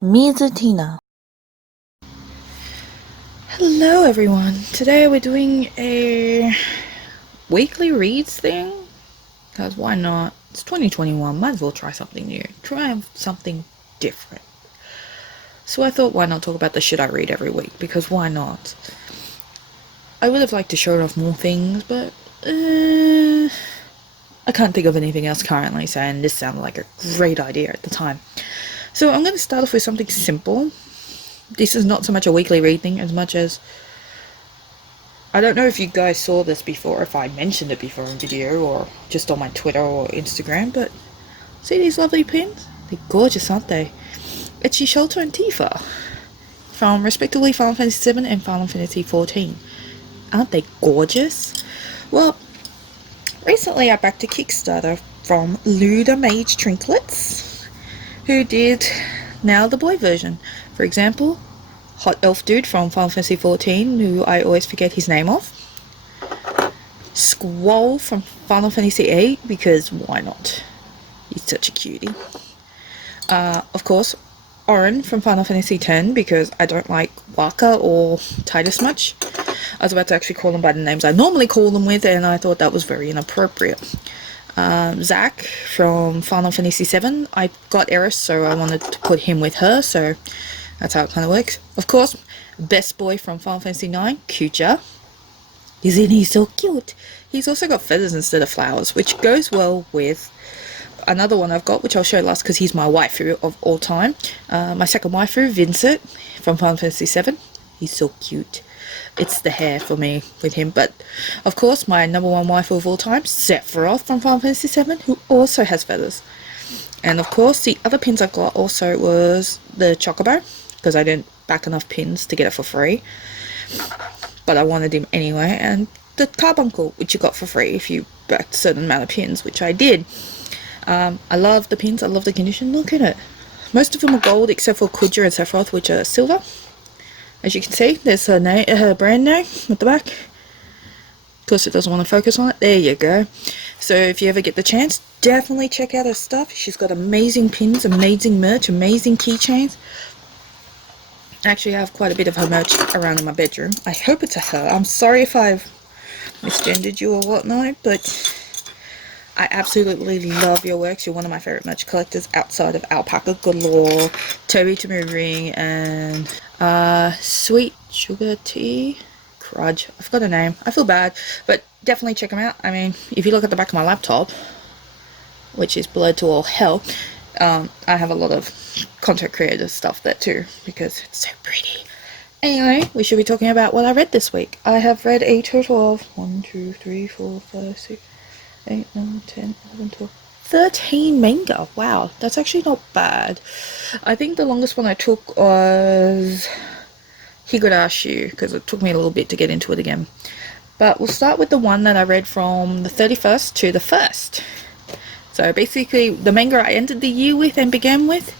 Tina. Hello everyone. Today we're doing a weekly reads thing. Because why not? It's 2021, might as well try something new. Try something different. So I thought, why not talk about the shit I read every week? Because why not? I would have liked to show off more things, but I can't think of anything else currently, and this sounded like a great idea at the time. So I'm going to start off with something simple. This is not so much a weekly read thing as much as I don't know if you guys saw this before, if I mentioned it before in video or just on my Twitter or Instagram, but see these lovely pins? They're gorgeous, aren't they? It's Shelter and Tifa from respectively Final Fantasy 7 and Final Fantasy 14. Aren't they gorgeous? Well, recently I backed a Kickstarter from Luda Mage Trinklets, who did now the boy version. For example, Hot Elf Dude from Final Fantasy 14, who I always forget his name of. Squall from Final Fantasy 8, because why not? He's such a cutie. Of course, Orin from Final Fantasy 10, because I don't like Waka or Titus much. I was about to actually call them by the names I normally call them with, and I thought that was very inappropriate. Zack from Final Fantasy 7, I got Eris, so I wanted to put him with her, so that's how it kind of works. Of course, best boy from Final Fantasy 9, Kuja. Isn't he so cute? He's also got feathers instead of flowers, which goes well with another one I've got, which I'll show last because he's my waifu of all time. My second waifu, Vincent, from Final Fantasy 7. He's so cute. It's the hair for me with him. But, of course, my number one waifu of all time, Sephiroth from Final Fantasy 7, who also has feathers. And, of course, the other pins I've got also was the Chocobo, because I didn't back enough pins to get it for free. But I wanted him anyway, and the carbuncle, which you got for free if you backed a certain amount of pins, which I did. I love the pins, I love the condition. Look at it. Most of them are gold except for Kuja and Sephiroth, which are silver. As you can see, there's her brand name at the back. Of course, it doesn't want to focus on it. There you go. So if you ever get the chance, definitely check out her stuff. She's got amazing pins, amazing merch, amazing keychains. Actually, I have quite a bit of her merch around in my bedroom. I hope it's a her. I'm sorry if I've misgendered you or whatnot, but I absolutely love your works. You're one of my favourite merch collectors outside of Alpaca Galore, Toby Tamu Ring, and Sweet Sugar Tea Crudge. I forgot her name. I feel bad, but definitely check them out. I mean, if you look at the back of my laptop, which is blurred to all hell, I have a lot of content creator stuff there too, because it's so pretty. Anyway, we should be talking about what I read this week. I have read a total of 1, 2, 3, 4, 5, 6, 8, 9, 10, 11, 12, 13 manga. Wow, that's actually not bad. I think the longest one I took was Higurashi, because it took me a little bit to get into it again. But we'll start with the one that I read from the 31st to the 1st. So basically, the manga I ended the year with and began with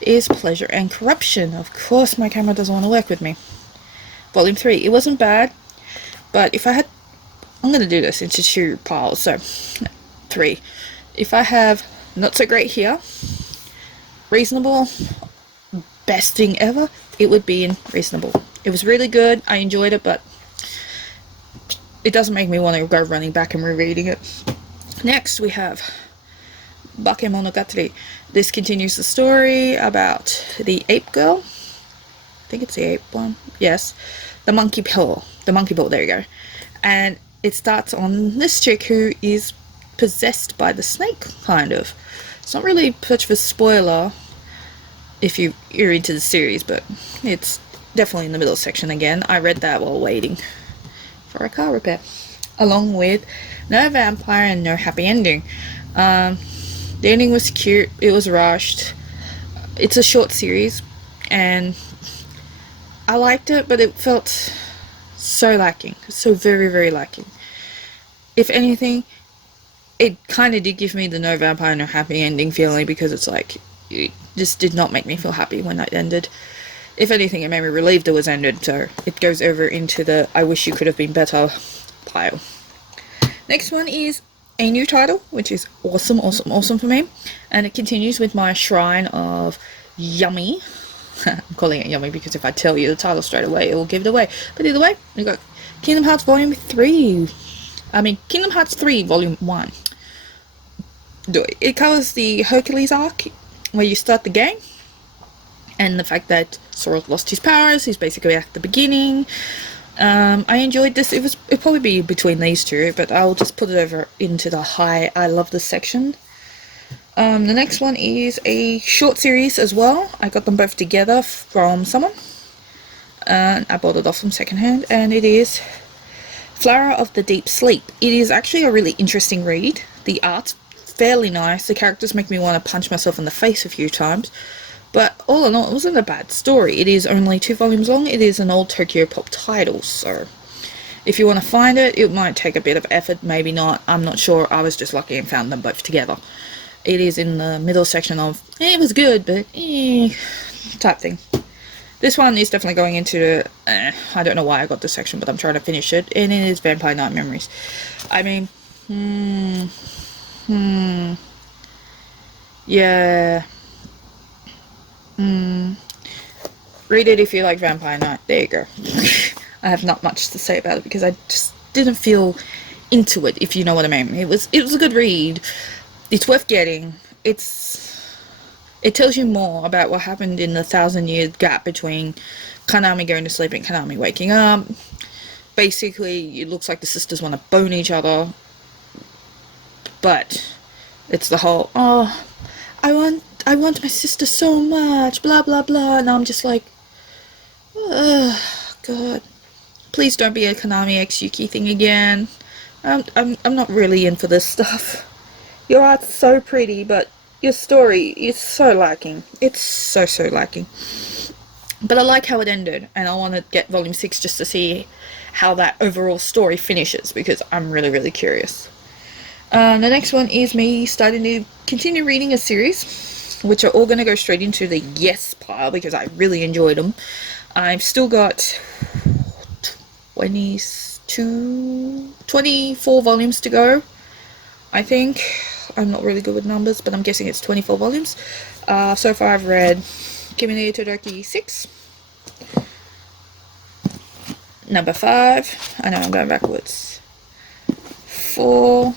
is Pleasure and Corruption. Of course, my camera doesn't want to work with me. Volume 3. It wasn't bad, but if I had... I'm going to do this into two piles, so 3. If I have Not So Great Here, Reasonable, best thing ever, it would be in Reasonable. It was really good. I enjoyed it, but it doesn't make me want to go running back and rereading it. Next, we have Bakemonogatari. This continues the story about the ape girl. I think it's the ape one. Yes. The monkey pill. The monkey pill, there you go. And it starts on this chick who is possessed by the snake, kind of. It's not really much of a spoiler if you're into the series, but it's definitely in the middle section again. I read that while waiting for a car repair. Along with No Vampire and No Happy Ending. The ending was cute, it was rushed. It's a short series, and I liked it, but it felt so lacking. So very, very lacking. If anything, it kind of did give me the No Vampire, No Happy Ending feeling, because it's like, it just did not make me feel happy when it ended. If anything, it made me relieved it was ended, so it goes over into the I wish you could have been better pile. Next one is a new title, which is awesome, awesome, awesome for me. And it continues with my shrine of Yummy. I'm calling it yummy because if I tell you the title straight away, it will give it away. But either way, we got Kingdom Hearts Volume 3. Kingdom Hearts 3 Volume 1. It covers the Hercules arc, where you start the game, and the fact that Sora lost his powers. He's basically at the beginning. I enjoyed this. It'll probably be between these two, but I'll just put it over into the high. I love this section. The next one is a short series as well. I got them both together from someone. And I bought it off them secondhand, and it is Flower of the Deep Sleep. It is actually a really interesting read. The art's fairly nice. The characters make me want to punch myself in the face a few times. But all in all, it wasn't a bad story. It is only 2 volumes long. It is an old Tokyo Pop title, so if you want to find it, it might take a bit of effort, maybe not. I'm not sure. I was just lucky and found them both together. It is in the middle section of, it was good, but type thing. This one is definitely going into, I don't know why I got this section, but I'm trying to finish it, and it is Vampire Night Memories. I mean, yeah. Read it if you like Vampire Night. There you go. I have not much to say about it because I just didn't feel into it, if you know what I mean. It was a good read. It's worth getting. It tells you more about what happened in the 1,000-year gap between Kanami going to sleep and Kanami waking up. Basically, it looks like the sisters want to bone each other, but it's the whole, oh, I want my sister so much, blah blah blah, and I'm just like, oh god, please don't be a Kanami x Yuki thing again. I'm not really in for this stuff. Your art's so pretty, but your story is so lacking. It's so lacking. But I like how it ended, and I want to get Volume 6 just to see how that overall story finishes, because I'm really curious. The next one is me starting to continue reading a series, which are all going to go straight into the yes pile, because I really enjoyed them. I've still got 24 volumes to go, I think. I'm not really good with numbers, but I'm guessing it's 24 volumes. So far I've read Kimi no Todoroki 6, number 5, I know I'm going backwards, 4,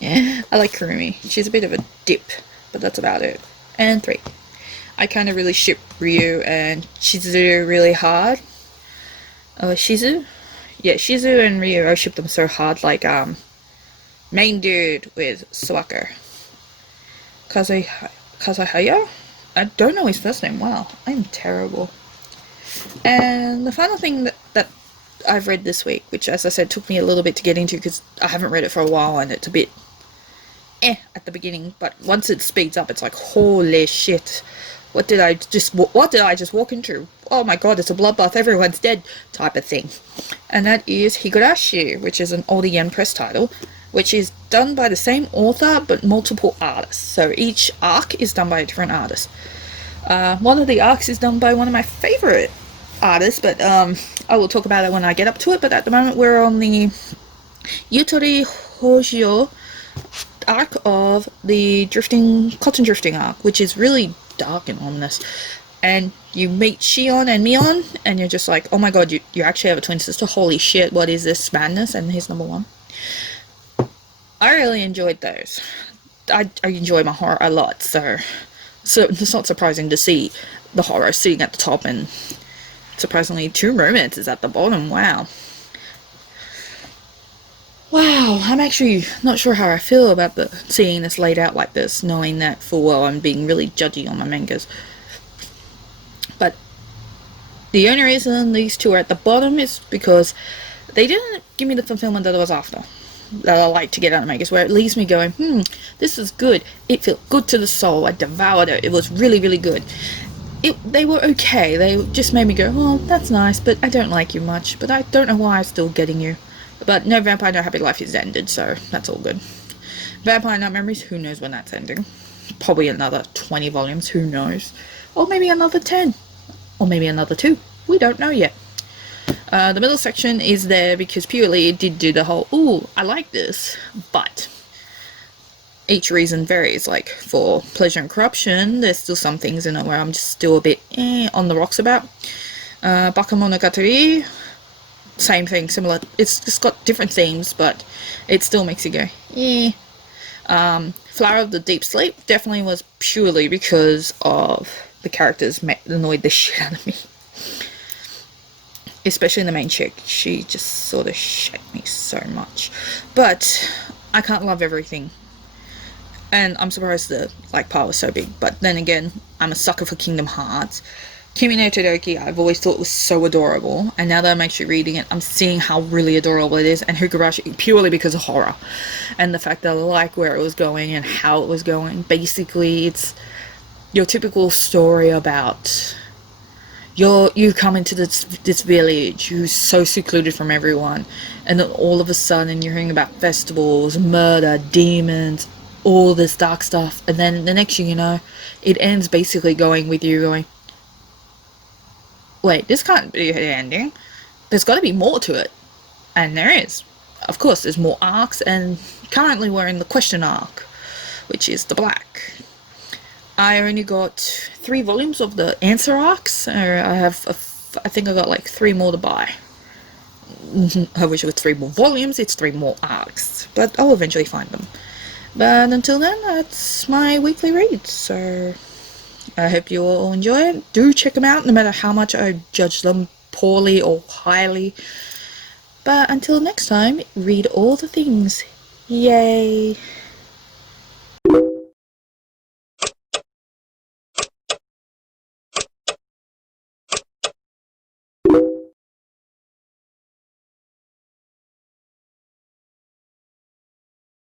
yeah, I like Kurumi, she's a bit of a dip, but that's about it, and 3. I kind of really ship Ryu and Shizu really hard. Shizu? Yeah, Shizu and Ryu, I ship them so hard, like, main dude with Sawako. Kazuhaya? I don't know his first name. Wow, I'm terrible. And the final thing that I've read this week, which as I said took me a little bit to get into because I haven't read it for a while and it's a bit at the beginning, but once it speeds up it's like, holy shit, what did I just walk into? Oh my god, it's a bloodbath, everyone's dead type of thing. And that is Higurashi, which is an oldie yen press title, which is done by the same author but multiple artists. So each arc is done by a different artist. One of the arcs is done by one of my favorite artists, but I will talk about it when I get up to it. But at the moment we're on the Yutori Hoshio arc of the cotton drifting arc, which is really dark and ominous. And you meet Shion and Mion, and you're just like, oh my god, you actually have a twin sister, holy shit, what is this madness? And here's number 1. I really enjoyed those. I enjoy my horror a lot, so it's not surprising to see the horror sitting at the top and surprisingly 2 romances at the bottom. Wow, I'm actually not sure how I feel about seeing this laid out like this, knowing that full well I'm being really judgy on my mangas. But the only reason these 2 are at the bottom is because they didn't give me the fulfillment that I was after, that I like to get out of mangas, where it leaves me going, this is good, it felt good to the soul, I devoured it, it was really good. They were okay, they just made me go, oh, that's nice, but I don't like you much, but I don't know why I'm still getting you. But no Vampire No Happy Life is ended, so that's all good. Vampire Night Memories, who knows when that's ending. Probably another 20 volumes, who knows. Or maybe another 10. Or maybe another 2. We don't know yet. The middle section is there because purely it did do the whole, ooh, I like this, but each reason varies. Like for Pleasure and Corruption, there's still some things in it where I'm just still a bit on the rocks about. Bakemonogatari, same thing, similar. It's just got different themes, but it still makes you go, eh. Flower of the Deep Sleep definitely was purely because of the characters annoyed the shit out of me. Especially the main chick. She just sort of shit me so much. But I can't love everything. And I'm surprised the like part was so big. But then again, I'm a sucker for Kingdom Hearts. Kimi no Todoki, I've always thought was so adorable, and now that I'm actually reading it, I'm seeing how really adorable it is, and Higurashi, purely because of horror, and the fact that I like where it was going and how it was going. Basically, it's your typical story about you come into this village who's so secluded from everyone, and then all of a sudden you're hearing about festivals, murder, demons, all this dark stuff, and then the next thing you know, it ends basically going with you going, wait, this can't be the ending. There's got to be more to it. And there is. Of course, there's more arcs, and currently we're in the question arc, which is the black. I only got 3 volumes of the answer arcs. I think I got like 3 more to buy. I wish it was 3 more volumes, it's 3 more arcs. But I'll eventually find them. But until then, that's my weekly read, so I hope you all enjoy it. Do check them out, no matter how much I judge them poorly or highly. But until next time, read all the things. Yay!